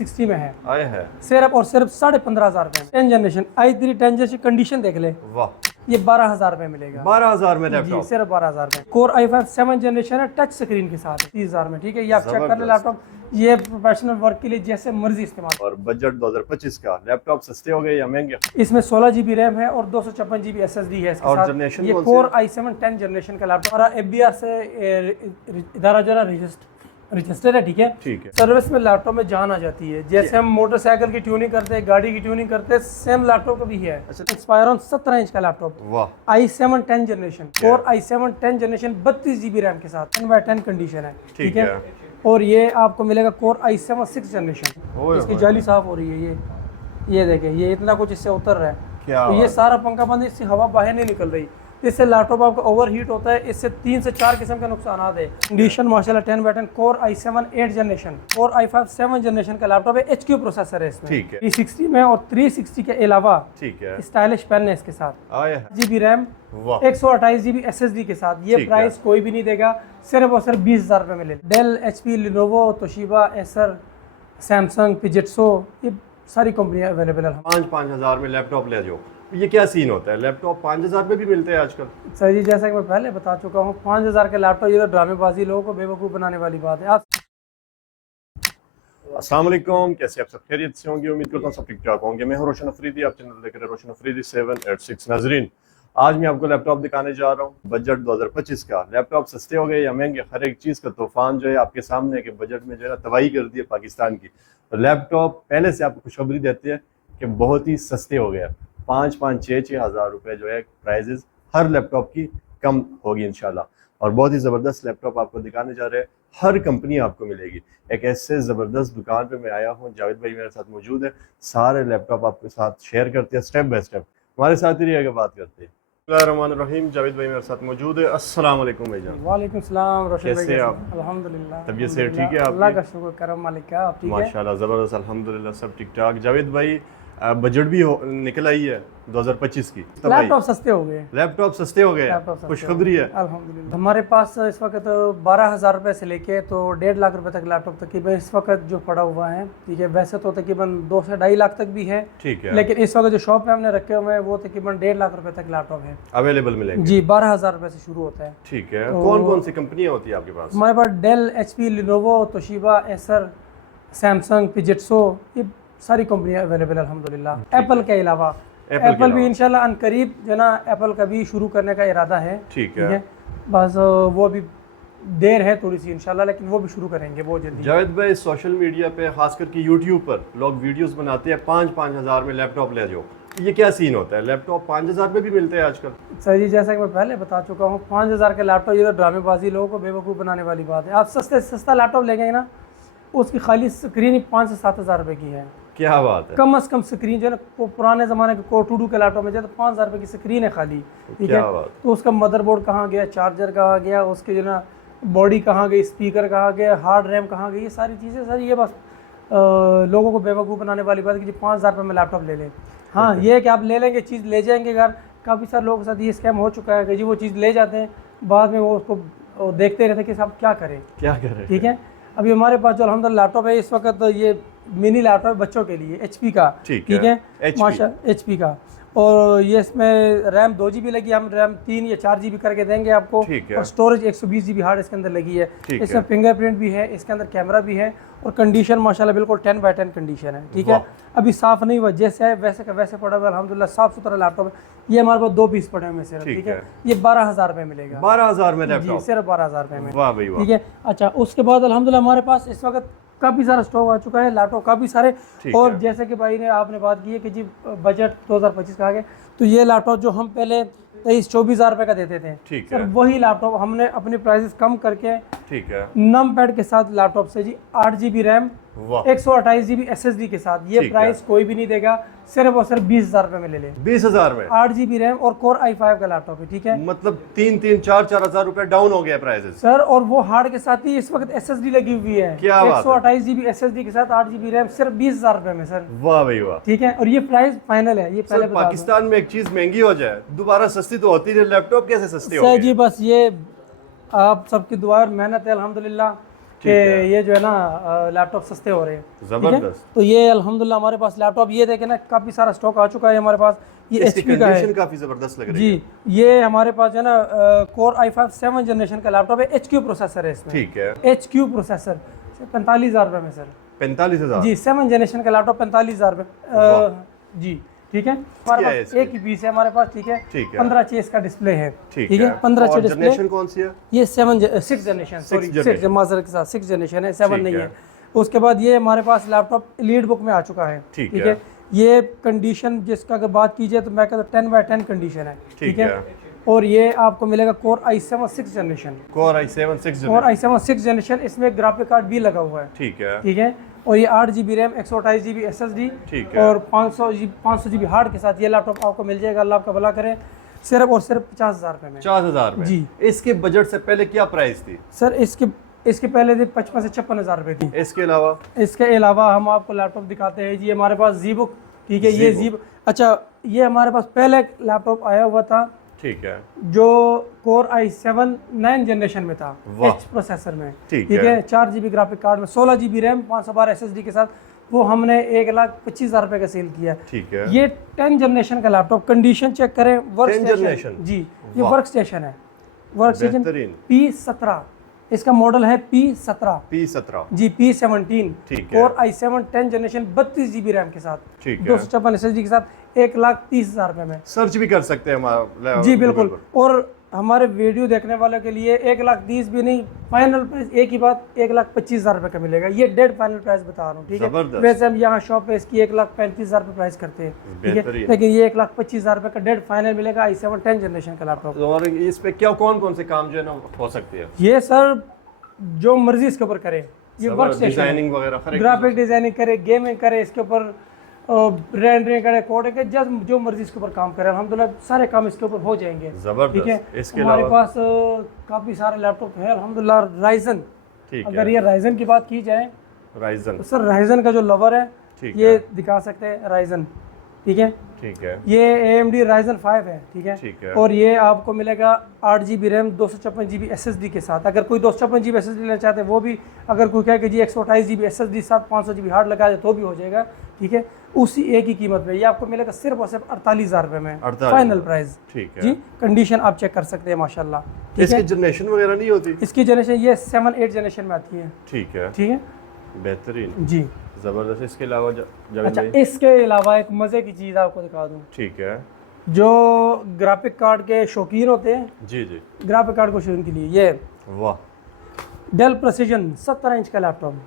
360 में है, आए है सिर्फ और सिर्फ 15,500 रुपए में। 10 जनरेशन i3 10 जनरेशन कंडीशन देख ले, वाह, ये 12,000 रुपए मिलेगा। 12,000 में जी लैपटॉप। सिर्फ 12,000 रुपए। कोर i5 7 जनरेशन है, टच स्क्रीन के साथ 30,000 में। ठीक है, ये आप चेक कर ले लैपटॉप, ये प्रोफेशनल वर्क के लिए जैसे मर्जी इस्तेमाल। और बजट 2025 का लैपटॉप सस्ते हो गए या महंगे? इसमें 16 GB रैम है और 256 GB SSD है इसके और साथ। जनरेशन ये कौन सी कोर i7 10 जनरेशन का लैपटॉप। हमारा FBR से इदारा जो है रजिस्टर है। ठीक है, ठीक है। सर्विस में लैपटॉप में जान आ जाती है, जैसे हम मोटरसाइकिल की ट्यूनिंग करते हैं, गाड़ी की ट्यूनिंग करते हैं, सेम लैपटॉप का भी है। इंस्पायरॉन 17 इंच का लैपटॉप, वाह, i7 10 generation, core i7 10 generation 32 GB RAM के साथ, 10/10 कंडीशन है। ठीक है, और ये आपको मिलेगा कोर i7 6 जनरेशन। इसकी जाली साफ हो रही है, ये देखें, ये इतना कुछ इससे उतर रहा है। क्या तो ये सारा पंखा बंद, इससे हवा बाहर नहीं निकल रही, इससे लैपटॉप आपका ओवर हीट होता है। इससे 3 से 4 किस्म के नुकसान है। कंडीशन माशाल्लाह 10/10, core i7 8 generation, core i5 7 generation का लैपटॉप है। HQ प्रोसेसर है इसमें। ठीक है। 360 में और 360 के अलावा ठीक है, स्टाइलिश पेन है इसके साथ, आया है GB रैम, 128 GB SSD के साथ। ये प्राइस कोई भी नहीं देगा, सिर्फ और सिर्फ 20,000 रुपये मिले। Dell, HP, Lenovo, Toshiba, Acer, Samsung, पिजेट्सो, ये सारी कंपनियां अवेलेबल है। 5,000 में लैपटॉप ले जाओ, ये क्या सीन होता है? लैपटॉप 5,000 में भी मिलते हैं आजकल? सर जी, जैसा कि मैं पहले बता चुका हूँ, 5,000 के लैपटॉप, ये तो ड्रामेबाजी, लोगों को बेवकूफ़ बनाने वाली बात है। आप अस्सलाम वालेकुम, कैसे आप सब खैरियत से होंगे? उम्मीद करता हूँ सब ठीक ठाक होंगे। मैं हूँ रोशन अफरीदी, आप चैनल देख रहे हैं रोशन अफरीदी 786। नाजरीन, आज मैं आपको लैपटॉप दिखाने जा रहा हूँ। बजट 2025 का लैपटॉप सस्ते हो गए या महंगे, हर एक चीज़ का तूफान जो है आपके सामने के बजट में जो है ना तबाही कर दी है पाकिस्तान की। तो लैपटॉप पहले से आपको खुशखबरी देते हैं कि बहुत ही सस्ते हो गए। 5-5, 6-6 हज़ार रुपये जो है प्राइजेस हर लैपटॉप की कम होगी इंशाल्लाह। और बहुत ही ज़बरदस्त लैपटॉप आपको दिखाने जा रहे हैं, हर कंपनी आपको मिलेगी। एक ऐसे ज़बरदस्त दुकान पे मैं आया हूँ, जावेद भाई मेरे साथ मौजूद है, सारे लैपटॉप आपके साथ शेयर करते हैं स्टेप बाय स्टेप। हमारे साथ ही रहिएगा, बात करते हैं। बिस्मिल्लाहिर्रहमानिर्रहीम, जावेद भाई मेरे साथ मौजूद है। अस्सलाम वालेकुम भाईजान। वालेकुम सलाम रोशन भाई, कैसे आप? अल्हम्दुलिल्लाह, तबीयत से ठीक है आपकी? अल्लाह का शुक्र करम मालिक का। आप ठीक है? माशाल्लाह ज़बरदस्त, अल्हम्दुलिल्लाह सब ठीक ठाक। जावेद भाई, बजट भी निकल आई है 2025 की, लैपटॉप सस्ते हो गए। लैपटॉप सस्ते हो गए, खुशखबरी है अल्हम्दुलिल्लाह। हमारे पास इस वक्त 12,000 रुपये से लेके तो 1.5 लाख रुपए तक लैपटॉप तकरीबन इस वक्त जो पड़ा हुआ है। ठीक है, वैसे तो तकरीबन 2 से 2.5 लाख तक भी है। ठीक है, लेकिन इस वक्त जो शॉप पे हमने रखे हुए हैं वो तकरीबन 1.5 लाख रुपए तक लैपटॉप है अवेलेबल मिलेंगे। जी, 12,000 रुपए से शुरू होता है। ठीक है, कौन कौन सी कंपनियां होती है आपके पास? हमारे पास Dell, HP, Lenovo, Toshiba, Acer, Samsung, पिजेट्सो, ये सारी कंपनियां अवेलेबल है अल्हम्दुलिल्लाह। एप्पल के अलावा एप्पल भी इंशाल्लाह अनकरीब जो ना एप्पल का भी शुरू करने का इरादा है। ठीक है, बस वो भी देर है थोड़ी सी इंशाल्लाह, लेकिन वो भी शुरू करेंगे बहुत जल्दी। जावेद भाई, सोशल मीडिया पे खासकर कि यूट्यूब पर लोग वीडियोस बनाते हैं 5-5 हज़ार में लैपटॉप ले जाओ, ये क्या सीन होता है? लैपटॉप 5,000 में भी मिलते हैं आजकल? सर जी, जैसा कि मैं पहले बता चुका हूँ, 5,000 के लैपटॉप, ये तो ड्रामेबाजी, लोगों को बेवकूफ़ बनाने वाली बात है। आप सस्ते से सस्ता लैपटॉप ले गए ना, उसकी खाली स्क्रीन ही 5 से 7 हज़ार रुपये की है। क्या बात है? कम से कम स्क्रीन जो है ना, पुराने ज़माने के कोर 2 के लैपटॉप में जो है तो 5,000 रुपये की स्क्रीन है खाली। ठीक है, तो उसका मदरबोर्ड कहाँ गया, चार्जर कहाँ गया, उसके जो ना बॉडी कहाँ गई, स्पीकर कहाँ गया, हार्ड रैम कहाँ गई, ये सारी चीज़ें सर, ये बस लोगों को बेवकूफ़ बनाने वाली बात है कि जी 5,000 रुपये में लैपटॉप ले लें। हाँ, ये है कि आप ले लेंगे, चीज़ ले जाएंगे घर। काफ़ी सारे लोगों के साथ ये स्कैम हो चुका है कि जी वो चीज़ ले जाते हैं, बाद में वो उसको देखते रहते हैं कि साहब क्या करें। ठीक है, अभी हमारे पास जो अल्हम्दुलिल्लाह लैपटॉप है इस वक्त, ये मिनी लैपटॉप बच्चों के लिए HP का। ठीक है, माशा HP का, और ये इसमें रैम 2 GB लगी, हम रैम 3 या 4 GB करके देंगे आपको। और स्टोरेज 120 GB हार्ड इसके अंदर लगी है। इसमें फिंगरप्रिंट भी है, इसके अंदर कैमरा भी है, और कंडीशन माशाल्लाह बिल्कुल 10/10 कंडीशन है। ठीक है, अभी साफ़ नहीं हुआ, जैसे है वैसे का वैसे पड़ा हुआ अल्हम्दुलिल्लाह, साफ़ सुथरा लैपटॉप है। ये हमारे पास 2 पीस पड़े हुए सिर्फ। ठीक है, ये 12,000 रुपये मिलेगा। 12,000 में लैपटॉप? जी, सिर्फ 12,000 रुपये में। वाह भाई वाह। ठीक है, अच्छा, उसके बाद अल्हम्दुलिल्लाह हमारे पास इस वक्त काफ़ी सारा स्टॉक आ चुका है लैपटॉप, काफ़ी सारे। और जैसे कि भाई ने आपने बात की है कि जी बजट 2025 का आ गया, तो ये लैपटॉप जो हम पहले 23-24 हज़ार रुपये का देते थे, सर वही लैपटॉप हमने अपनी प्राइसेस कम करके, ठीक है, नम पैड के साथ लैपटॉप से जी 8 GB रैम, 128 GB SSD के साथ, ये प्राइस कोई भी नहीं देगा, सिर्फ और सिर्फ 20,000 रुपये में ले लें। 20,000 में 8 GB रैम और कोर i5 का लैपटॉप है। ठीक है, मतलब 3-4 हज़ार रुपए डाउन हो गया प्राइसेस सर, और वो हार्ड के साथ ही इस वक्त SSD लगी हुई है। 128 GB SSD के साथ 8 GB रैम, सिर्फ 20,000 रुपये में सर। वाह भाई वाह। ठीक है, और ये प्राइस फाइनल है। ये पहले पाकिस्तान में एक चीज महंगी हो जाए दोबारा सस्ती तो होती है, लैपटॉप कैसे सस्ते हो गए? जी बस ये आप सबकी दुआ और मेहनत है अल्हम्दुलिल्लाह। कि ये जो है ना लैपटॉप सस्ते हो रहे हैं। ठीक है, जबरदस्त। तो ये अल्हम्दुलिल्लाह हमारे पास लैपटॉप ये देखे ना काफ़ी सारा स्टॉक आ चुका है हमारे पास। ये इसकी HP का है कंडीशन काफी जबरदस्त लग रही है। जी ये हमारे पास जो है ना कोर i5 7 जनरेशन का लैपटॉप है, HQ प्रोसेसर है इसमें। ठीक है, HQ प्रोसेसर 45,000 रुपये में सर। 45,000। जी 7 जनरेशन का लैपटॉप 45,000 रुपये। जी ठीक है, हमारे क्या है पास एक ही पीस है हमारे पास। ठीक है, ठीक है। 15 इंच इसका डिस्प्ले है। ठीक है, 15 इंच और डिस्प्ले। जनरेशन कौन सी है? ये 6 जनरेशन, सॉरी 6 माजर के साथ 6 जनरेशन है, 7 ठीक नहीं है। है। उसके बाद ये हमारे पास लैपटॉप लीड बुक में आ चुका है। ठीक ठीक है। है, ये कंडीशन जिसका अगर बात कीजिए तो मैं कहता हूँ 10/10 कंडीशन है। ठीक है, और ये आपको मिलेगा core i7 6 generation. Core i7 6 core generation. i7 6 generation, इसमें ग्राफिक कार्ड भी लगा हुआ है। ठीक है, ठीक है, और ये 8 GB रैम 128 GB SSD ठीक है। और 500 GB हार्ड के साथ ये लैपटॉप आपको मिल जाएगा। अल्लाह आपका भला करे, सिर्फ और सिर्फ 50,000 रुपये में। 50,000 में। जी। इसके बजट से पहले क्या प्राइस थी? सर इसके पहले थी 55 से 56,000 रुपये थी। इसके अलावा हम आपको लैपटॉप दिखाते हैं जी। हमारे पास जीबुक, ठीक है, ये ZBook। अच्छा, ये हमारे पास पहले लैपटॉप आया हुआ था ठीक है, जो कोर i7 9 जनरेशन में था, वाह। H प्रोसेसर में। ठीक है, है। 4 GB ग्राफिक कार्ड में 16 GB रैम 512 SSD के साथ, वो हमने 1,25,000 रुपये का सेल किया। ठीक है। ये 10 जनरेशन का लैपटॉप, कंडीशन चेक करें, वर्क 10 जनरेशन। जी, ये वाह। वर्क स्टेशन है, वर्क स्टेशन बेहतरीन। P17, इसका मॉडल है P17। P17। जी P17। ठीक है। Core i7 10 generation 32 GB RAM के साथ, ठीक है। 256 SSD के साथ, 1,30,000 रुपये में। सर्च भी कर सकते हैं हमारा। जी बिल्कुल, और हमारे वीडियो देखने वालों के लिए 1,30,000 भी नहीं, फाइनल प्राइस एक ही बात 1,25,000 रुपये का मिलेगा। ये डेड फाइनल प्राइस बता रहा हूँ। ठीक है, जबरदस्त। वैसे हम यहाँ शॉप पे इसकी 1,35,000 रुपये प्राइस करते हैं। ठीक है, बेहतरीन। लेकिन ये 1,25,000 रुपये का डेड फाइनल मिलेगा i7 10 जनरेशन का लैपटॉप। और इस पे क्या कौन कौन से काम जो है ना हो सकते हैं? ये सर जो मर्जी इसके ऊपर करे, ये वर्क स्टेशन, डिजाइनिंग वगैरह, हर एक ग्राफिक डिजाइनिंग करे, गेमिंग करे, इसके ऊपर रेंडरिंग करे, कोडिंग करे, जस्ट जो मर्जी इसके ऊपर काम करे, अल्हम्दुलिल्लाह सारे काम इसके ऊपर हो जाएंगे। जबरदस्त। ठीक है, इसके हमारे अलावा पास काफ़ी सारे लैपटॉप है अल्हम्दुलिल्लाह। राइजन, ठीक अगर है। ये राइजन की बात की जाए राइजन। तो सर राइजन का जो लवर है ठीक ये है। दिखा सकते हैं राइजन। ठीक है, ठीक है। ये AMD Ryzen 5 है। ठीक ठीक है। है, और ये आपको मिलेगा 8 GB रैम 256 GB SSD के साथ। अगर कोई 256 GB SSD लेना चाहते हैं वो भी, अगर कोई कहे कि जी 128 GB SSD साथ 500 GB हार्ड लगा दे तो भी हो जाएगा। ठीक है, उसी एक ही कीमत में ये आपको मिलेगा सिर्फ और सिर्फ 48,000 रुपये में, 48,000 फाइनल प्राइस। ठीक है जी, कंडीशन आप चेक कर सकते हैं माशाल्लाह। ठीक इसकी है, जनरेशन वगैरह नहीं होती? इसकी जनरेशन ये 7-8 जनरेशन में आती है। ठीक है, ठीक है बेहतरीन, जी। जबरदस्त। इसके अलावा जावेद अच्छा, भाई? इसके अलावा एक मज़े की चीज़ आपको दिखा दूँ। ठीक है। जो ग्राफिक कार्ड के शौकीन होते हैं, जी जी। ग्राफिक कार्ड को शौकीन के लिए ये वाह, डेल प्रेसिजन 17 इंच का लैपटॉप।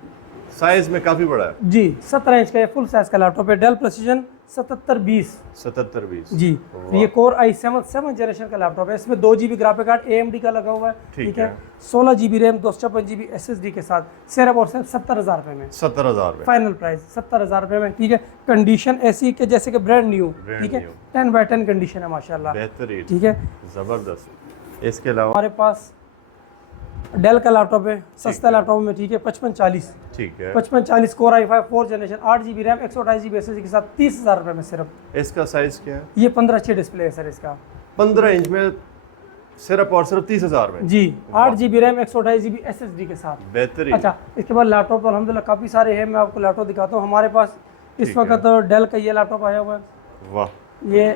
साइज में काफी बड़ा है। जी 17 इंच का ये फुल साइज का लैपटॉप है, डेल प्रेसिजन 7720। 7720। जी, वाह। ये कोर i7 7 जनरेशन का लैपटॉप है। इसमें 2 GB ग्राफिक कार्ड AMD का लगा हुआ है। ठीक है, है। 16 GB रैम 256 GB SSD के साथ, सिर्फ और सिर्फ 70,000 रुपये में, 70,000 में। फाइनल प्राइस 70,000 रुपये में। ठीक है, कंडीशन ऐसी के जैसे कि ब्रांड न्यू। ठीक है, new। 10/10 कंडीशन है माशाल्लाह। बेहतरीन, ठीक है, जबरदस्त। इसके अलावा हमारे पास डेल का लैपटॉप है, सस्ता लैपटॉप में। ठीक है, 5540। ठीक है। 5540 core i5 4 generation 8 GB RAM 128 GB SSD के साथ, 30,000 रुपये में सिर्फ। इसका साइज क्या है? ये 15:6 डिस्प्ले है सर इसका। 15 इंच में सिर्फ और सिर्फ 30,000 में। जी, 8 GB रैम 128 GB SSD के साथ। बेहतरीन। अच्छा, इसके बाद लैपटॉप तो अल्हम्दुलिल्लाह काफ़ी सारे हैं, मैं आपको लैपटॉप दिखाता हूँ। हमारे पास इस ठीक है। वक्त तो डेल का ये लैपटॉप आया हुआ है, वाह, ये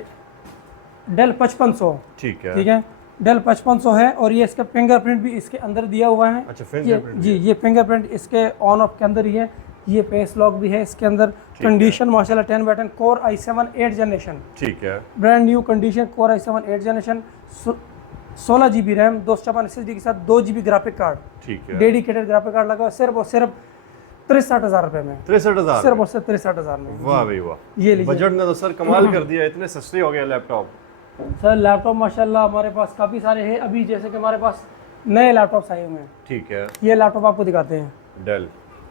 डेल 5500। ठीक है। ठीक है, डेल 5500 है, और ये इसका फिंगरप्रिंट भी इसके अंदर दिया हुआ है। अच्छा, ये फिंगरप्रिंट जी, ये फिंगरप्रिंट इसके ऑन ऑफ के अंदर ही है। ये पेस लॉक भी है इसके अंदर। कंडीशन माशाल्लाह 10/10 कोर i7 8 जनरेशन, ठीक है। Brand new condition, core i7 8 generation, 16 GB RAM 256 SSD के साथ, 2 GB ग्राफिक कार्ड, ठीक है। डेडिकेटेड ग्राफिक कार्ड लगा हुआ है, सिर्फ और सिर्फ 63,000 रुपये में, 63,000। सिर्फ और सिर्फ 63,000 में। वाह भाई वाह, ये लीजिए बजट ने तो सर कमाल कर दिया, इतने सस्ते हो गए लैपटॉप। सर। लैपटॉप माशाल्लाह हमारे पास काफ़ी सारे हैं अभी, जैसे कि हमारे पास नए लैपटॉप्स आए हुए हैं। ठीक है। ये लैपटॉप आपको दिखाते हैं, डेल।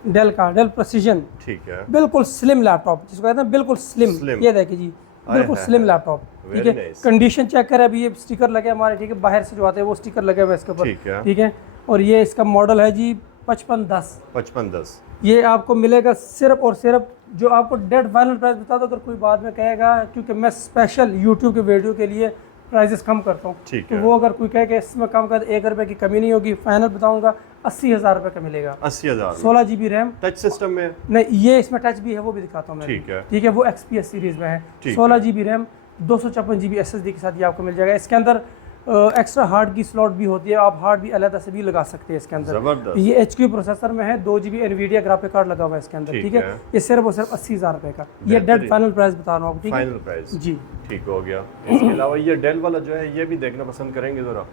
डेल का, डेल प्रेसिजन, ठीक है। बिल्कुल स्लिम लैपटॉप जिसको कहते हैं, बिल्कुल स्लिम। Slim। ये देखिए जी, बिल्कुल हाय, स्लिम हाय। लैपटॉप। ठीक Very है, nice। कंडीशन चेक करें, अभी ये स्टिकर लगे हमारे। ठीक है, बाहर से जो आते हैं वो स्टिकर लगे हुए हैं इसके ऊपर। ठीक है। ठीक है, और ये इसका मॉडल है जी 5510। 5510। ये आपको मिलेगा सिर्फ और सिर्फ, जो आपको डेड फाइनल प्राइस बता दो, अगर कोई बाद में कहेगा, क्योंकि मैं स्पेशल यूट्यूब के वीडियो के लिए प्राइजेस कम करता हूँ। ठीक तो है। वो अगर कोई कहे कि इसमें कम कर 1 रुपये की कमी नहीं होगी, फाइनल बताऊंगा 80,000 रुपये का मिलेगा। 80,000 16 GB रैम। टच सिस्टम में? नहीं, ये इसमें टच भी है, वो भी दिखाता हूँ मैं। ठीक है। ठीक है, वो XPS सीरीज में है। ठीक 16 GB रैम 256 GB SSD के साथ ये आपको मिल जाएगा। इसके अंदर एक्स्ट्रा हार्ड की स्लॉट भी होती है, आप हार्ड भी अलग से भी लगा सकते हैं इसके अंदर। जबरदस्त। ये HQ प्रोसेसर में है, 2 GB NVIDIA ग्राफिक कार्ड लगा हुआ है इसके अंदर। ठीक ठीक है, है। ये सिर्फ और सिर्फ 80,000 रुपये का। ये बेहतरीन। डेड फाइनल प्राइस बता रहा हूँ आपको। ठीक है, फाइनल प्राइस जी ठीक हो गया। इसके अलावा ये डेल वाला जो है ये भी देखना पसंद करेंगे ज़रा,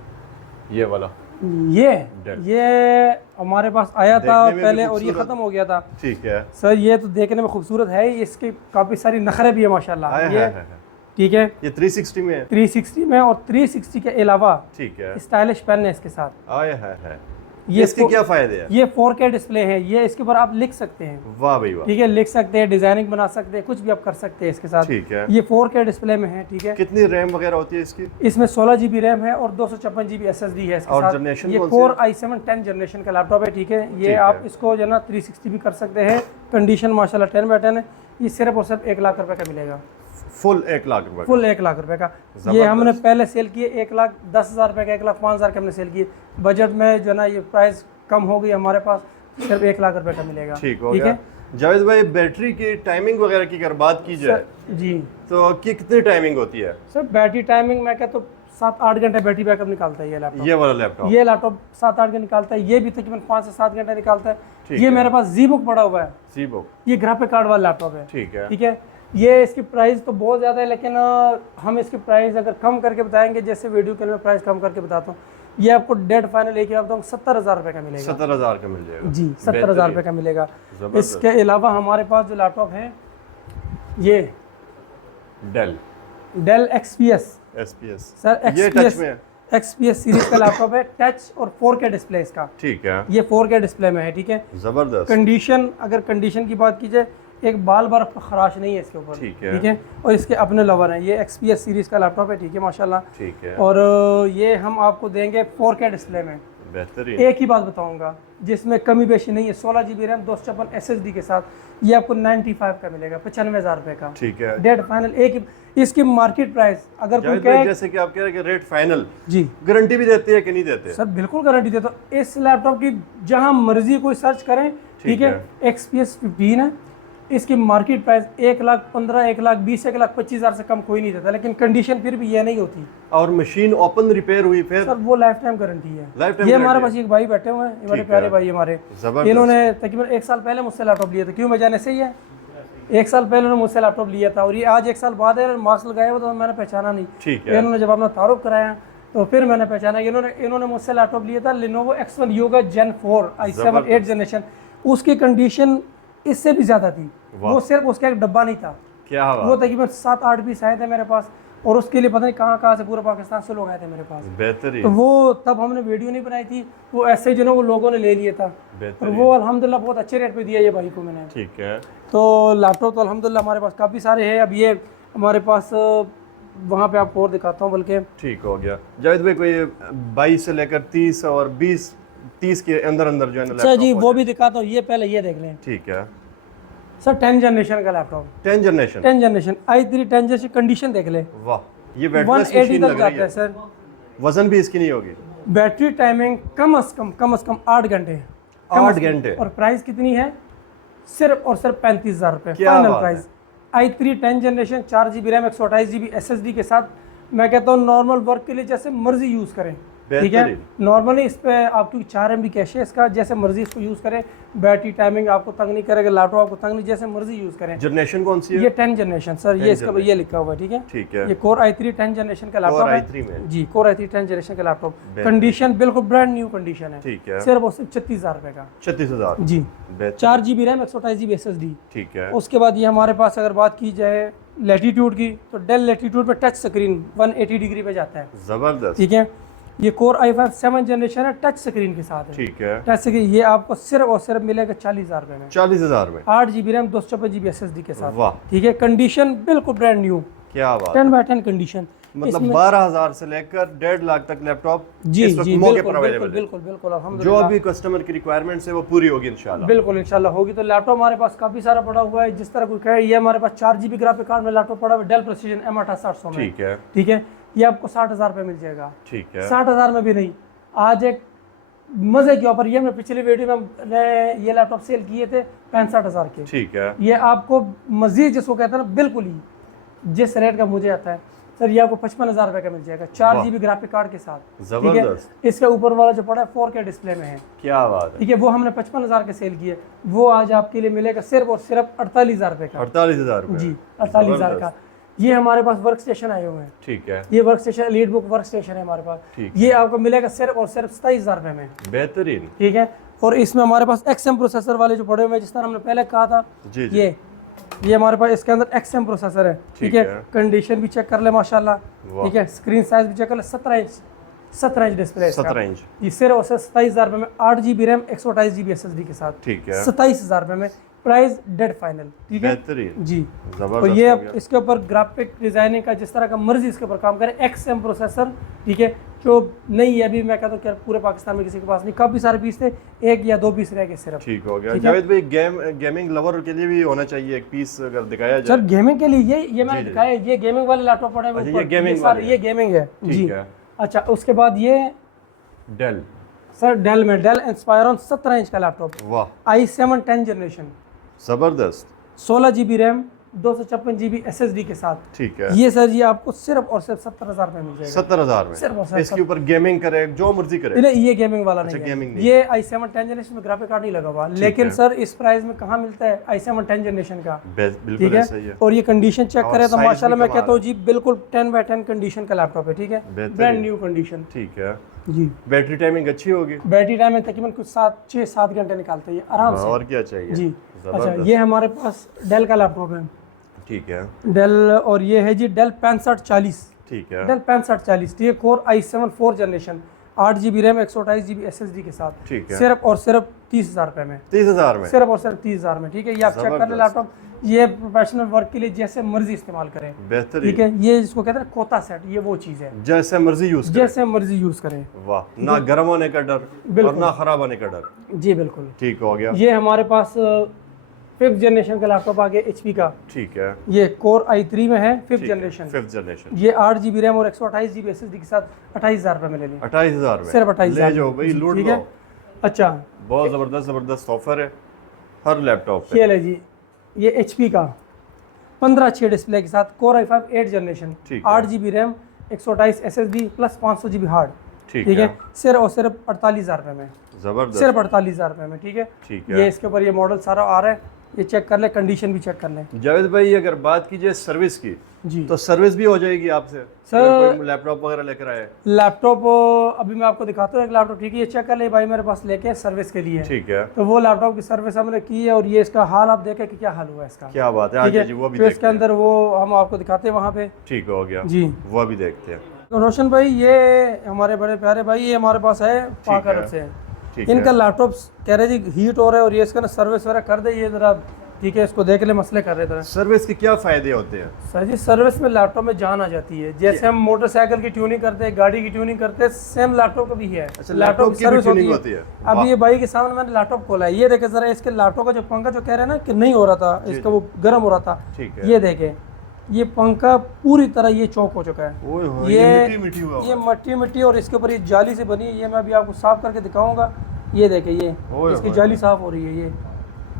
ये वाला। डेल। ये हमारे पास आया था देखने में भी पहले और ये खूबसूरत। ख़त्म हो गया था। ठीक है। सर ये तो देखने में खूबसूरत है, इसकी काफ़ी सारी नखरे भी है माशाल्लाह। हाय ये हाय हाय। ठीक है, ये 360 में है? 360 में, और 360 के अलावा ठीक है। स्टाइलिश पेन है इसके साथ। आय हाय हाय। ये इसके क्या फायदे हैं? ये 4K डिस्प्ले है, ये इसके ऊपर आप लिख सकते हैं। वाह भाई वाह। ठीक है, लिख सकते हैं, डिजाइनिंग बना सकते हैं, कुछ भी आप कर सकते हैं इसके साथ। ठीक है। ये 4K डिस्प्ले में है। ठीक है, कितनी रैम वगैरह होती है इसकी? इसमें 16 GB रैम है और 256 GB SSD है इसके और साथ। जनरेशन ये कौन सी कोर i7 10 जनरेशन का लैपटॉप है। ठीक है, ये ठीक आप है। इसको जो है ना 360 भी कर सकते हैं। कंडीशन माशाल्लाह 10/10 है। ये सिर्फ और सिर्फ 1 लाख रुपए का मिलेगा। फुल 1 लाख रुपए? फुल 1 लाख रुपए का। ये जबरदस्त। हमने पहले सेल किए 1,10,000 रुपए का, 1,05,000 का हमने सेल किए। बजट में जो है ना ये प्राइस कम हो गई हमारे पास, सिर्फ 1 लाख रुपए का मिलेगा। ठीक हो गया। जावेद भाई बैटरी की टाइमिंग वगैरह की अगर बात की जाए जी, तो कितनी टाइमिंग होती है? सर बैटरी टाइमिंग मैं कहता हूँ 7-8 घंटे बैटरी बैकअप निकालता है ये लैपटॉप। ये वाला लैपटॉप? ये लैपटॉप 7-8 घंटे निकालता है, ये भी तकरीबन 5 से 7 घंटे निकालता है। ठीक ये है। मेरे पास ZBook पड़ा हुआ है। ZBook? ये ग्राफिक कार्ड वाला लैपटॉप है। ठीक है। ठीक है, ये इसकी प्राइस तो बहुत ज़्यादा है, लेकिन हम इसकी प्राइस अगर कम करके बताएंगे, जैसे वीडियो के लिए मैं प्राइस कम करके बताता हूँ, ये आपको डेड फाइनल एक ही बताऊँ 70,000 रुपये का मिलेगा। 70,000 का मिल जाएगा? जी, 70,000 रुपये का मिलेगा। जबरदस्त। इसके अलावा हमारे पास जो लैपटॉप है ये डेल XPS सर, ये टच में है? XPS सीरीज का लैपटॉप है, टच और 4K डिस्प्ले इसका। ठीक है। ये 4K डिस्प्ले में है। ठीक है, जबरदस्त। कंडीशन, अगर कंडीशन की बात की जाए, एक बाल बर्फ का खराश नहीं है इसके ऊपर। ठीक है। ठीक है, और इसके अपने लवर हैं। ये XPS सीरीज का लैपटॉप है। ठीक है, माशाल्लाह। ठीक है। और ये हम आपको देंगे 4K डिस्प्ले में। बेहतरीन। एक ही बात बताऊंगा जिसमें कमी बेशी नहीं है, 16 GB रैम 256 SSD के साथ, ये आपको 95 का मिलेगा, 95,000 रुपये का। ठीक है। डेड फाइनल एक ही। इसकी मार्केट प्राइस अगर कोई जावेद भाई कहे, जैसे कि आप कह रहे हैं कि रेट फाइनल, जी गारंटी भी देते हैं कि नहीं देते? सर बिल्कुल गारंटी देता हूँ इस लैपटॉप की, जहां मर्जी कोई सर्च करें। ठीक है, XPS 15 है, इसकी मार्केट प्राइस 1,15,000, 1,20,000, 1,25,000 से कम कोई नहीं देता, लेकिन कंडीशन फिर भी ये नहीं होती। और मशीन ओपन रिपेयर हुई फिर? सर वो लाइफ टाइम गारंटी है। Lifetime ये हमारे guarantee पास एक भाई बैठे हुए हैं, ये बड़े ठीक प्यारे है। भाई हमारे। जबरदस्त। इन्होंने तकरीबन 1 साल पहले मुझसे लैपटॉप लिया था। क्यों, मैं जाने से ही है, 1 साल पहले उन्होंने मुझसे लैपटॉप लिया था, और ये आज 1 साल बाद है, मास्क लगाया हुआ तो मैंने पहचाना नहीं। ठीक है। इन्होंने जब अपना तारुफ कराया तो फिर मैंने पहचाना। इन्होंने मुझसे लैपटॉप लिया था Lenovo X1 Yoga Gen 4 i7 8 generation. उसकी कंडीशन इससे भी ज़्यादा थी, वो सिर्फ उसका एक डब्बा नहीं था। क्या बात। वो तकरीबन 7-8 पीस आए थे मेरे पास, और उसके लिए पता नहीं कहाँ से पूरे पाकिस्तान से लोग आए थे मेरे पास। बेहतरीन। तो वो तब हमने वीडियो नहीं बनाई थी, वो ऐसे ही जो ना वो लोगों ने ले लिया था, और वो अल्हम्दुलिल्लाह बहुत अच्छे रेट पे दिया ये भाई को मैंने। ठीक है। तो लैपटॉप तो अल्हम्दुलिल्लाह हमारे पास काफ़ी सारे हैं। अब ये हमारे पास वहाँ पे आपको और दिखाता हूँ बल्कि। ठीक हो गया। जावेद भाई कोई 22 से लेकर 30 और 20-30 के अंदर अंदर जो है ना अच्छा जी, वो भी दिखाता हूँ। ये पहले ये देख लें ठीक है सर, 10 जनरेशन का laptop. 10 generation? 10 generation i3 10 generation, condition देख ले। वाह, ये वेटलेस 180 मशीन तक लग रही जाता है सर। वजन भी इसकी नहीं होगी? बैटरी टाइमिंग कम से कम 8 घंटे। 8 घंटे? और प्राइस कितनी है, सिर्फ और सिर्फ 35,000 रुपये क्या फाइनल बात price. i3 10 generation 4 GB RAM 128 GB SSD के साथ, मैं कहता हूँ नॉर्मल वर्क के लिए जैसे मर्जी यूज़ करें। ठीक है, नॉर्मली इस पे आपकी 4 MB कैश है इसका, जैसे मर्जी इसको यूज़ करें। बैटरी टाइमिंग आपको तंग नहीं करेगा, लैपटॉप आपको तंग नहीं, जैसे मर्जी यूज़ करें। जनरेशन कौन सी है? ये 10 जनरेशन सर, ये इसका ये लिखा हुआ है। ठीक है, ठीक है। ये कोर i3 10 जनरेशन का लैपटॉप Core है। i3 में? जी, कोर i3 10 जनरेशन का लैपटॉप। कंडीशन बिल्कुल ब्रांड न्यू कंडीशन है। ठीक है। सिर्फ और सिर्फ 36,000 रुपये का। 36,000? जी, बेहतर। 4 GB रैम 128 GB SSD। ठीक है। उसके बाद ये हमारे पास अगर बात की जाए लैटीट्यूड की, तो डेल लैटीट्यूड पे टच स्क्रीन 180 डिग्री पे जाता है। जबरदस्त। ठीक है, ये कोर i5 7 जनरेशन है, टच स्क्रीन के साथ है। ठीक है। टच स्क्रीन ये आपको सिर्फ और सिर्फ मिलेगा 40,000 रुपये में। 40,000 में? 8 GB रैम 256 GB SSD के साथ। वाह। ठीक है, कंडीशन बिल्कुल ब्रांड न्यू। क्या बात। 10/10 कंडीशन। मतलब 12,000 से लेकर 1.5 लाख तक लैपटॉप जी इस वक्त जी, मौके बिल्कुल पर अवेलेबल है। बिल्कुल बिल्कुल जो अल्हम्दुलिल्लाह। अभी कस्टमर की रिक्वायरमेंट्स है वो पूरी होगी इंशाल्लाह। बिल्कुल इंशाल्लाह होगी। तो लैपटॉप हमारे पास काफ़ी सारा पड़ा हुआ है। जिस तरह कोई कहे, ये हमारे पास 4 GB ग्राफिक कार्ड में लैपटॉप पड़ा हुआ है, डेल प्रेसिजन M8 800 में। ठीक है। ठीक है, ये आपको 60,000 रुपये मिल जाएगा। ठीक है, 60,000 में भी नहीं, आज एक मजे के ऊपर, ये मैं पिछली वीडियो में ये लैपटॉप सेल किए थे 65,000 के। ठीक है, ये आपको मजीद जिसको कहते हैं ना बिल्कुल ही जिस रेट का मुझे आता है सर, ये आपको 55,000 रुपये का मिल जाएगा 4 GB ग्राफिक कार्ड के साथ। ठीक है, इसके ऊपर वाला जो पड़ा है 4K डिस्प्ले में है। क्या बात है। ठीक है, वो हमने 55,000 के सेल किए, वो आज आपके लिए मिलेगा सिर्फ और सिर्फ 48,000 रुपये का। 48,000 जी, 48,000 का। ये हमारे पास वर्क स्टेशन आए हुए हैं। ठीक है, ये work station elite book work station है हमारे पास। ये आपको मिलेगा सिर्फ और सिर्फ 27,000 रुपये में। बेहतरीन। ठीक है, और इसमें हमारे पास XM प्रोसेसर वाले जो पड़े हुए हैं, जिस तरह हमने पहले कहा था, जी, जी। ये हमारे पास इसके अंदर XM प्रोसेसर है। ठीक है, कंडीशन भी चेक कर ले माशाल्लाह। ठीक है, स्क्रीन साइज भी चेक कर ले, 17 इंच डिस्प्ले है। 17 इंच। ये सिर्फ और सिर्फ 27,000 रुपये में 8 GB रैम 128 GB SSD के साथ। ठीक है, 27,000 रुपये में, प्राइस डेड फाइनल। ठीक है, बेहतरीन जी। जबरदस्त। और ये अब इसके ऊपर ग्राफिक डिजाइनिंग का जिस तरह का मर्जी इसके ऊपर काम करे, XM प्रोसेसर। ठीक है, जो नहीं है अभी, मैं कहता हूँ कि पूरे पाकिस्तान में किसी के पास नहीं, काफी सारे पीस थे, 1 या 2 पीस रह गए सिर्फ। ठीक हो गया। जावेद भाई, गेमिंग लवर के लिए भी होना चाहिए एक पीस अगर दिखाया जाए। सर गेमिंग के लिए ये मैंने दिखाया, ये गेमिंग वाले लैपटॉप पड़े हैं। ये गेमिंग है जी। अच्छा, उसके बाद ये डेल, सर डेल में डेल इंस्पायरन 17 इंच का लैपटॉप, वाह, i7 10 जनरेशन, जबरदस्त। 16 GB रैम 256 GB SSD के साथ। ठीक है, ये सर ये आपको सिर्फ और सिर्फ 70,000 रुपये मिल जाएगा। 70,000 में सिर्फ और सिर्फ इसके ऊपर गेमिंग करे, जो मर्जी करे। नहीं, ये गेमिंग वाला नहीं गेमिंग है। नहीं। ये i7 10 जनरेशन में ग्राफिक कार्ड नहीं लगा हुआ, लेकिन सर इस प्राइस में कहाँ मिलता है i7 10 जनरेशन का। बिल्कुल ऐसा ही है। और ये कंडीशन चेक करें तो माशाल्लाह मैं कहता हूँ जी, बिल्कुल 10/10 कंडीशन का लैपटॉप है। ठीक है, ब्रांड न्यू कंडीशन। ठीक है जी। बैटरी टाइमिंग अच्छी होगी। बैटरी टाइम में तकरीबन कुछ 6-7 घंटे निकालते हैं आराम से। और क्या चाहिए जी। अच्छा, ये हमारे पास डेल का लैपटॉप है। ठीक है, डेल, और ये है जी डेल 6540। ठीक है, डेल 6540। ठीक है, core i7 4 generation, 8 GB RAM 128 GB SSD के साथ। ठीक है, सिर्फ और सिर्फ 30,000 रुपये में। 30,000 में, सिर्फ और सिर्फ 30,000 में। ठीक है, ये आप चेक कर ले लैपटॉप, ये प्रोफेशनल वर्क के लिए जैसे मर्जी इस्तेमाल करें। बेहतरीन। ठीक है, ये जिसको कहते हैं कोता सेट, ये वो चीज़ है, जैसे मर्जी यूज करें। जैसे मर्जी यूज करें। वाह, ना गर्म होने का डर और ना खराब होने का डर। जी बिल्कुल। ठीक हो गया। ये हमारे पास 5th जनरेशन का लैपटॉप आ गया HP का। ठीक है, ये कोर i3 में है, 5th जनरेशन। 5th generation. ये 8 GB रैम और 128 GB SSD के साथ 28,000 रुपये में ले लें। 28,000 में सिर्फ 28,000 ले जाओ भाई, लूट लो। अच्छा, बहुत जबरदस्त ऑफर है हर लैपटॉप पे। ये ले जी, ये HP का 15:6 डिस्प्ले के साथ, core i5 8th generation, 8 GB RAM 128 SSD plus 500 GB hard. ठीक है, सिर्फ और सिर्फ 48,000 रुपये में। जबरदस्त, सिर्फ 48,000 रुपये में। ठीक है, ठीक है। ये इसके ऊपर ये मॉडल सारा आ रहा है, ये चेक कर ले, कंडीशन भी चेक कर ले। जावेद भाई, अगर बात कीजिए सर्विस की जी, तो सर्विस भी हो जाएगी आपसे सर। कोई लैपटॉप वगैरह लेकर आए? लैपटॉप अभी मैं आपको दिखाता हूँ एक लैपटॉप। ठीक है, ये चेक कर ले भाई, मेरे पास लेके सर्विस के लिए। ठीक है, तो वो लैपटॉप की सर्विस हमने की है, और ये इसका हाल आप देखें कि क्या हाल हुआ है इसका। क्या बात है, आगे जी वो भी तो इसके अंदर वो हम आपको दिखाते हैं वहाँ पे। ठीक हो गया जी, वो भी देखते हैं। तो रोशन भाई, ये हमारे बड़े प्यारे भाई, ये हमारे पास है पाक अरब से। इनका लैपटॉप कह रहे जी हीट हो रहा है, और ये इसका ना सर्विस वगैरह कर दे ये जरा। ठीक है, इसको देख ले, मसले कर रहे थे। सर्विस के क्या फायदे होते हैं? सर जी, सर्विस में लैपटॉप में जान आ जाती है। जैसे हम मोटरसाइकिल की ट्यूनिंग करते हैं, गाड़ी की ट्यूनिंग करते हैं, सेम लैपटॉप का भी है। अच्छा, लैपटॉप की सर्विस होती है। अब ये भाई के सामने मैंने लैपटॉप खोला है, ये देखे जरा, इसके लैपटॉप का जो पंखा जो कह रहे हैं ना कि नहीं हो रहा था, इसका वो गर्म हो रहा था। ठीक है, ये देखे, ये पंखा पूरी तरह ये चौक हो चुका है। ये मिट्टी, और इसके ऊपर ये जाली से बनी है। ये मैं अभी आपको साफ करके दिखाऊंगा। ये देखे, ये इसकी जाली साफ हो रही है।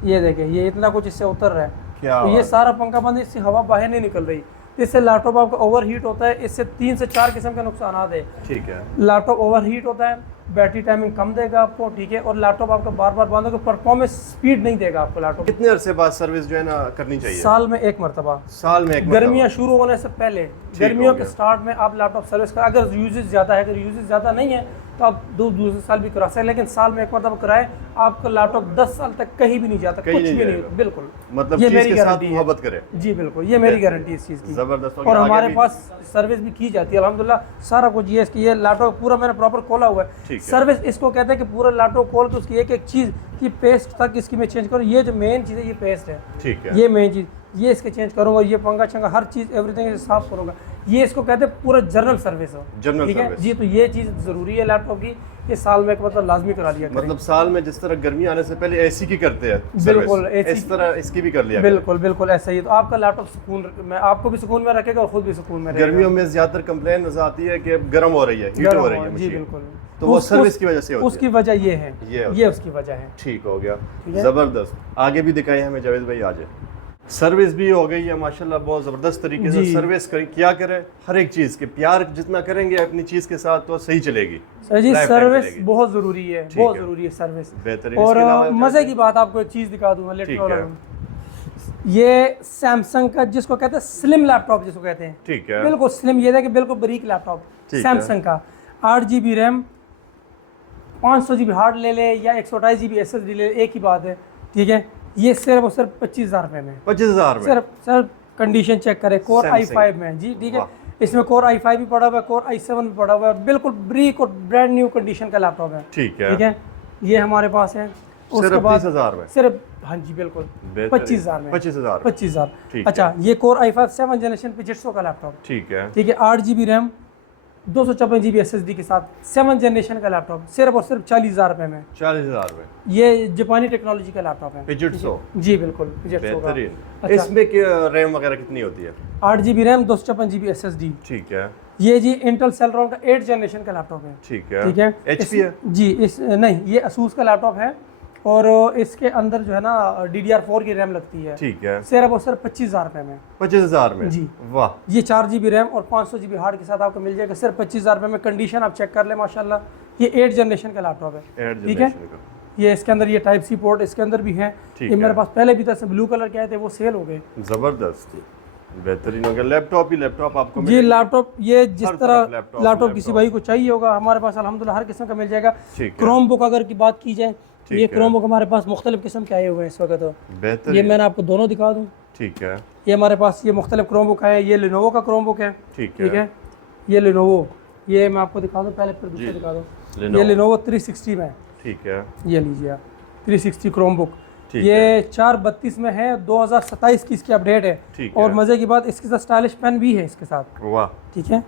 ये देखे, ये इतना कुछ इससे उतर रहा है। तो ये सारा पंखा बंद, इससे हवा बाहर नहीं निकल रही। इससे लैपटॉप आपका ओवर हीट होता है। इससे 3 से 4 किस्म के नुकसान है। ठीक है, लैपटॉप ओवर हीट होता है, बैटरी टाइमिंग कम देगा आपको। ठीक है, और लैपटॉप आपका बार बार बंद होगा, परफॉर्मेंस स्पीड नहीं देगा आपको लैपटॉप। कितने अरसे बाद सर्विस जो है ना करनी चाहिए? साल में एक मरतबा। साल में एक? गर्मियाँ शुरू होने से पहले, गर्मियों के स्टार्ट में आप लैपटॉप सर्विस कर, अगर यूजेज ज़्यादा है, अगर यूजेज ज़्यादा नहीं है तो आप दूसरे साल भी करा सकते हैं, लेकिन साल में एक मरतबा कराए, आपका लैपटॉप 10 साल तक कहीं भी नहीं जाता, कुछ भी नहीं। बिल्कुल, मतलब ये मेरी गारंटी है। मोहब्बत करे। जी बिल्कुल, ये मेरी गारंटी है इस चीज़ की। जबरदस्त। और हमारे पास सर्विस भी की जाती है अल्हम्दुलिल्लाह, सारा कुछ। ये लैपटॉप पूरा मैंने प्रॉपर खोला हुआ है। सर्विस इसको कहते हैं कि पूरा लैपटॉप खोल के उसकी एक एक चीज़ की पेस्ट तक इसकी मैं चेंज करूँ। ये जो मेन चीज़ है, ये पेस्ट है। ठीक है, ये मेन चीज़, ये इसके चेंज करूँगा, ये पंखा चंगा हर चीज़ एवरीथिंग साफ करूँगा। ये इसको कहते हैं पूरा जनरल सर्विस हो। ठीक है जी, तो ये चीज़ ज़रूरी है लैपटॉप की। ये साल में एक मतलब लाजमी करा लिया करें। मतलब साल में जिस तरह गर्मी आने से पहले एसी की करते हैं बिल्कुल, सर्विस, AC इस तरह इसकी भी कर लिया करें। बिल्कुल बिल्कुल ऐसा ही, तो आपका लैपटॉप सुकून में, आपको भी सुकून में रखेगा और खुद भी सुकून में रहेगा। गर्मियों में ज्यादातर कंप्लेन आती है कि गर्म हो रही है, हीट गर्म हो रही है जी मशीन, बिल्कुल, तो वो सर्विस की वजह से होती उसकी वजह ये है, ये ये उसकी वजह है। ठीक हो गया, ठीक है। जबरदस्त। आगे भी दिखाई हमें जावेद भाई, आ जाए। सर्विस भी हो गई है माशाल्लाह, बहुत ज़बरदस्त तरीके से जी। सर्विस क्या करें, हर एक चीज़ के प्यार जितना करेंगे अपनी चीज़ के साथ तो सही चलेगी। सर जी Lifetime सर्विस चलेगी। बहुत ज़रूरी है, ठीक बहुत है। ज़रूरी है सर्विस। बेहतरीन। और इसके अलावा मज़े की बात आपको एक चीज़ दिखा दूंगा, ठीक लेट है। ये सैमसंग का जिसको कहते हैं स्लिम लैपटॉप जिसको कहते हैं, ठीक है, बिल्कुल स्लिम, ये था कि बिल्कुल बारीक लैपटॉप ठीक है। सैमसंग का 8 GB रैम 500 GB हार्ड ले ले या 128 GB SSD ले ले, एक ही बात है, ठीक है। ये सिर्फ और सिर्फ 25,000 रुपये में, 25,000 में सिर्फ सर कंडीशन चेक करें, कोर Samsung। i5 में जी, ठीक है। वाह। इसमें कोर i5 भी पड़ा हुआ है, कोर i7 भी पड़ा हुआ है, बिल्कुल ब्रीक और ब्रांड न्यू कंडीशन का लैपटॉप है, ठीक है, ठीक है। ये हमारे पास है, उसके सिर्फ बाद 30,000 में, सिर्फ, हाँ जी बिल्कुल 25,000 में, 25,000। 25,000। ठीक अच्छा, ये कोर i5 7 जनरेशन 6500 का लैपटॉप, ठीक है, ठीक है। 8 GB रैम 256 GB SSD के साथ 7 जनरेशन का लैपटॉप, सिर्फ और सिर्फ 40,000 रुपये में। 40,000 में ये जापानी टेक्नोलॉजी का लैपटॉप है, 500। जी बिल्कुल 500 का। बेहतरीन। अच्छा। इसमें रैम वगैरह कितनी होती है? 8 GB रैम 256 GB SSD। ठीक है, ये जी इंटेल सेलरॉन का 8 जनरेशन का लैपटॉप है, ठीक है, ठीक है। HP है? जी इस नहीं, ये असूस का लैपटॉप है और इसके अंदर जो है ना DDR4 की रैम लगती है, ठीक है, सिर्फ और सिर्फ 25,000 रुपये में। 25,000 में जी। वाह। ये 4 GB रैम और 500 GB हार्ड के साथ आपको मिल जाएगा सिर्फ 25,000 रुपये में। कंडीशन आप चेक कर ले माशाल्लाह, ये 8 जनरेशन का लैपटॉप है, ठीक है। ये इसके अंदर ये टाइप सी पोर्ट इसके अंदर भी है, ठीक ये है। मेरे पास पहले भी था, ब्लू कलर के आए थे, वो सेल हो गए। जबरदस्त, बेहतरीन हो गया। लैपटॉप ही लैपटॉप आपको जी मिलेंगे। लैपटॉप, ये जिस हर तरह तरफ लैपटॉप किसी भाई को चाहिए होगा, हमारे पास अल्हम्दुलिल्लाह हर किस्म का मिल जाएगा। ठीक है। क्रोम बुक अगर की बात की जाए, ठीक ये है। क्रोम बुक हमारे पास मुख्तलिफ किस्म के आए हुए हैं इस वक्त। ये बेहतरीन, मैंने आपको दोनों दिखा दूँ, ठीक है, ये हमारे पास ये मुख्तलिफ क्रोम बुक है। ये लिनोवो का क्रोम बुक है, ठीक ठीक है, है। ये लिनोवो, ये मैं आपको दिखा दूँ, पहले फिर दूसरा जी। दिखा दूँ। Lenovo। ये लिनोवो 360 में, ठीक है, ये लीजिए आप 360 क्रोम बुक। ठीक ये 432 में है, 2027 की इसकी अपडेट है। ठीक और है। मज़े की बात, इसके साथ स्टाइलिश पेन भी है इसके साथ, वाह। ठीक है।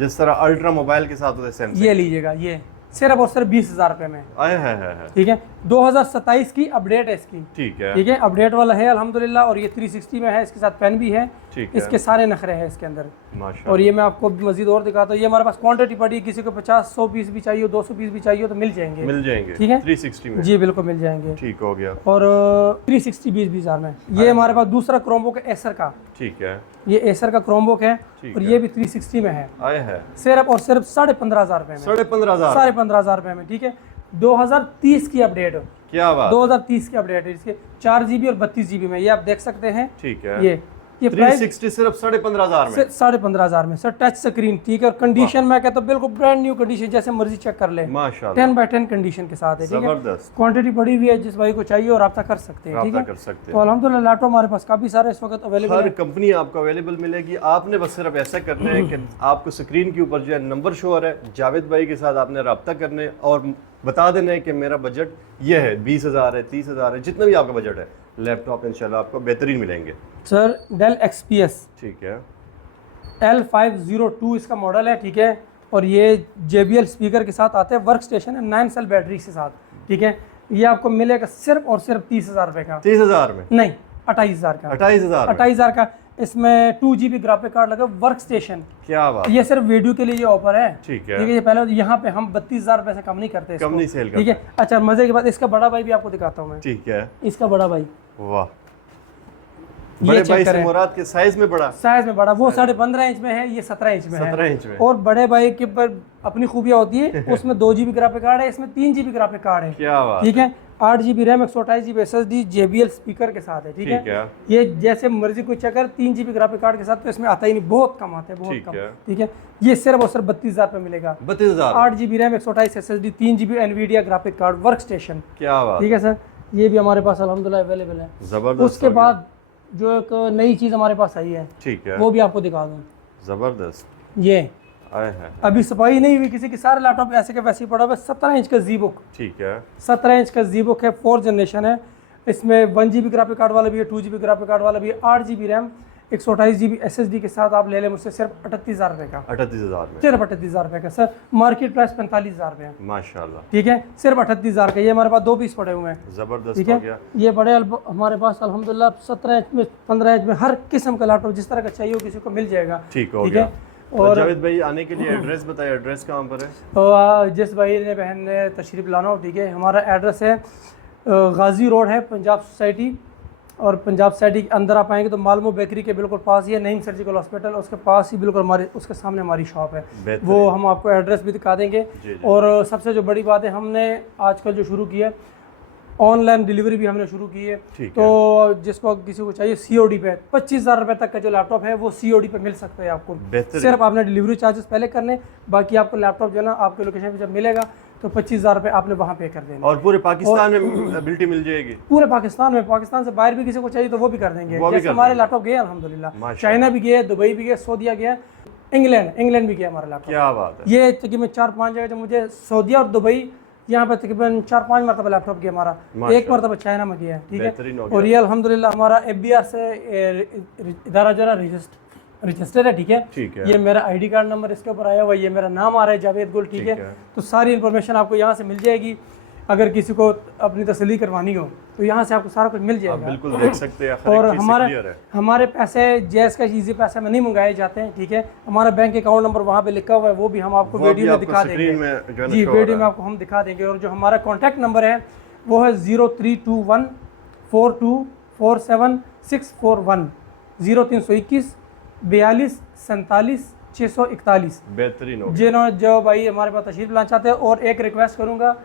जिस तरह अल्ट्रा मोबाइल के साथ होता है सैमसंग, ये लीजिएगा, ये सिर्फ और सिर्फ 20,000 रुपये में, आए है, ठीक है। 2027 की अपडेट है इसकी, ठीक है, ठीक है। अपडेट वाला है अल्हम्दुलिल्लाह, और ये 360 में है, इसके साथ पेन भी है, ठीक है, इसके सारे नखरे हैं इसके अंदर। माशाल्लाह। और ये मैं आपको मजीद और दिखाता हूँ, ये हमारे पास क्वांटिटी पड़ी है, किसी को 50-100 पीस भी चाहिए, 200 पीस भी चाहिए तो मिल जाएंगे, मिल जाएंगे, ठीक है। 360 में, जी बिल्कुल मिल जाएंगे। ठीक हो गया, और 360 20,000 में। ये हमारे पास दूसरा क्रोमबुक है एसर का, ठीक है, ये एसर का क्रोमबुक है, ठीक और है। ये भी 360 में है, आए है सिर्फ और सिर्फ 15,500 रुपये में, 15,500, 15,500 रुपये में, ठीक है। 2030 की अपडेट, क्या बात, 2030 की अपडेट है इसके, 4 GB और 32 GB में, ये आप देख सकते हैं। ठीक है। ये प्राइस 360 सिर्फ 15,500 में, 15,500 में सर, टच स्क्रीन, ठीक है। और कंडीशन मैं कहता हूँ बिल्कुल ब्रांड न्यू कंडीशन, जैसे मर्जी चेक कर ले, माशाल्लाह, 10/10 कंडीशन के साथ है, ठीक है। जबरदस्त, क्वांटिटी पड़ी हुई है, जिस भाई को चाहिए और रब्ता कर सकते हैं, ठीक राब्ता है। कर सकते तो हैं। अल्हम्दुलिल्लाह लैपटॉप हमारे पास काफ़ी सारे इस वक्त अवेलेबल हर है। कंपनी आपको अवेलेबल मिलेगी, आपने बस सिर्फ ऐसा करना है कि आपको स्क्रीन के ऊपर जो है नंबर शो हो रहा है, जावेद भाई के साथ आपने रब्ता करना है और बता देना है कि मेरा बजट ये है, 20,000 है, 30,000 है, जितना भी आपका बजट है, लैपटॉप इंशाल्लाह आपको बेहतरीन मिलेंगे। सर डेल XPS ठीक है, L502 इसका मॉडल है, ठीक है। और ये JBL स्पीकर के साथ आते हैं, वर्क स्टेशन है, 9 सेल बैटरी के साथ, ठीक है। ये आपको मिलेगा सिर्फ और सिर्फ 30,000 रुपये का, 30,000 में, नहीं 28,000 का, 28,000 28,000 का। इसमें 2 GB ग्राफिक कार्ड लगा, वर्क स्टेशन। क्या बात, ये सिर्फ वीडियो के लिए ये ऑफर है, ठीक है, ठीक है। ये पहले यहाँ पे हम 32,000 रुपये से कम नहीं करते इसको, कम नहीं सेल ठीक है। अच्छा मजे की बात, इसका बड़ा भाई भी आपको दिखाता हूँ मैं, ठीक है, इसका बड़ा भाई, वाह। ये बड़े चेक भाई से करें, मुराद के साइज में बड़ा, साइज में बड़ा, वो 15.5 इंच में है, ये 17 इंच में है, 17 इंच में, और बड़े भाई के पर अपनी खूबियाँ होती है, उसमें 2 GB ग्राफिक कार्ड है, इसमें 3 GB ग्राफिक कार्ड है, क्या बात, ठीक है। 8 GB RAM 128 GB SSD JBL speaker के साथ है, ठीक ठीक है। है, ये जैसे मर्जी कोई चेक कर, 3 GB ग्राफिक कार्ड के साथ तो इसमें आता ही नहीं, बहुत कम आता है, बहुत ठीक कम, है। ठीक है। ये सिर्फ और सिर्फ 32,000 रुपये मिलेगा, 32,000, 8 GB RAM 128 SSD 3 GB NVIDIA graphic card, work station, क्या बात, ठीक है सर। ये भी हमारे पास अल्हम्दुलिल्लाह अवेलेबल है। जबरदस्त। उसके हो गया। बाद जो एक नई चीज़ हमारे पास आई है, ठीक है, वो भी आपको दिखा दूँ। जबरदस्त, ये आए हैं, अभी सफाई नहीं हुई किसी की, सारे लैपटॉप ऐसे के वैसे ही पड़ा हुआ है। 17 इंच का जी बुक, ठीक है, 17 इंच का जी बुक है, 4th जनरेशन है। इसमें 1 GB ग्राफिक कार्ड वाला भी है, 2 GB ग्राफिक कार्ड वाला भी है, 8 GB रैम 128 GB SSD के साथ आप ले लें मुझसे सिर्फ 38,000 रुपये का, 38,000 में, सिर्फ 38,000 रुपये का सर। मार्केट प्राइस 45,000 रुपये है, माशाल्लाह, ठीक है, सिर्फ 38,000 का। ये हमारे पास 2 पीस पड़े हुए हैं, जबरदस्त ठीक हो है। गया। ये बड़े हमारे पास अल्हम्दुलिल्लाह 17 इंच में, 15 इंच में, हर किस्म का लैपटॉप जिस तरह का चाहिए हो किसी को मिल जाएगा, ठीक हो ठीक गया। है। और और जावेद भाई आने के लिए एड्रेस बताइए, एड्रेस कहाँ पर है? तो जिस भाई ने बहन ने तशरीफ़ लाना हो, ठीक है, हमारा एड्रेस है गाजी रोड है, पंजाब सोसाइटी। और पंजाब सोसाइटी के अंदर आप आएंगे तो मालमो बेकरी के बिल्कुल पास ही है, नईम सर्जिकल हॉस्पिटल, उसके पास ही बिल्कुल हमारे उसके सामने हमारी शॉप है। वो हम आपको एड्रेस भी दिखा देंगे। और सबसे जो बड़ी बात है, हमने आजकल जो शुरू किया है ऑनलाइन डिलीवरी भी हमने शुरू की है। तो जिसको किसी को चाहिए COD पे 25,000 रुपये तक का जो लैपटॉप है वो COD पे मिल सकता है आपको। सिर्फ आपने डिलीवरी चार्जेस पहले करने, बाकी आपको लैपटॉप जो है ना आपके लोकेशन पे जब मिलेगा तो 25,000 रुपये आपने वहाँ पे कर देना। और पूरे पाकिस्तान में एबिलिटी मिल जाएगी? पूरे पाकिस्तान में, पाकिस्तान से बाहर भी किसी को चाहिए तो वो भी कर देंगे। जैसे हमारे लैपटॉप गए अल्हम्दुलिल्लाह, चाइना भी गए, दुबई भी गए, सऊदीया गया, इंग्लैंड भी गया हमारा लैपटॉप। क्या बात है। ये तकरीबन 4-5 जगह, जो मुझे सऊदीया और दुबई, यहाँ पर तकरीबन 4-5 मरतबा लैपटॉप गया हमारा, 1 मरतबा चाइना में गया है, ठीक है। और ये अल्हम्दुलिल्लाह हमारा FBR से इदारा जो है रजिस्टर है, ठीक है। ये मेरा ID कार्ड नंबर इसके ऊपर आया हुआ है, ये मेरा नाम आ रहा है जावेद गुल, ठीक है। तो सारी इन्फॉर्मेशन आपको यहाँ से मिल जाएगी। अगर किसी को अपनी तसल्ली करवानी हो तो यहाँ से आपको सारा कुछ मिल जाएगा, बिल्कुल देख सकते हैं। और हमारे पैसे जैस का इजी पैसे में नहीं मंगाए जाते हैं, ठीक है। हमारा बैंक अकाउंट नंबर वहाँ पे लिखा हुआ है, वो भी हम आपको वीडियो में दिखा देंगे जी, वीडियो में आपको हम दिखा देंगे। और जो हमारा कॉन्टैक्ट नंबर है वो है 0321 4247 641, 0321 42 47 641। बेहतरीन हो। जिन्होंने जो भाई हमारे पास तशरीफ लाना चाहते हैं, और एक रिक्वेस्ट करूँगा,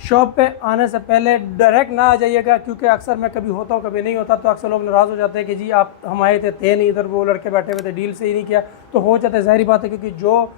शॉप पे आने से पहले डायरेक्ट ना आ जाइएगा, क्योंकि अक्सर मैं कभी होता हूँ कभी नहीं होता, तो अक्सर लोग नाराज़ हो जाते हैं कि जी आप हम आए थे नहीं इधर, वो लड़के बैठे हुए थे, डील से ही नहीं किया, तो हो जाता है। ज़ाहिर बात है, क्योंकि जो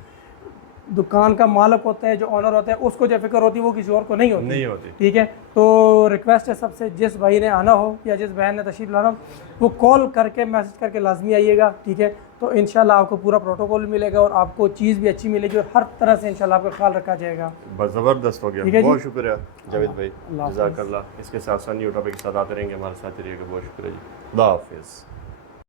दुकान का मालिक होता है, जो ऑनर होता है, उसको जो फिक्र होती है वो किसी और को नहीं होती, ठीक है। तो रिक्वेस्ट है सबसे, जिस भाई ने आना हो या जिस बहन ने तशरीफ़ लाना हो, वो कॉल करके मैसेज करके लाजमी आइएगा, ठीक है। तो इंशाल्लाह आपको पूरा प्रोटोकॉल मिलेगा और आपको चीज़ भी अच्छी मिलेगी, और हर तरह से इंशाल्लाह आपका ख्याल रखा जाएगा। बस ज़बरदस्त हो गया, बहुत शुक्रिया जावेद भाई, जज़ाकल्लाह। इसके साथ साथ न्यू टॉपिक के साथ आते रहेंगे, हमारे साथ रहिएगा। बहुत शुक्रिया जी, अल्लाह हाफ़िज़।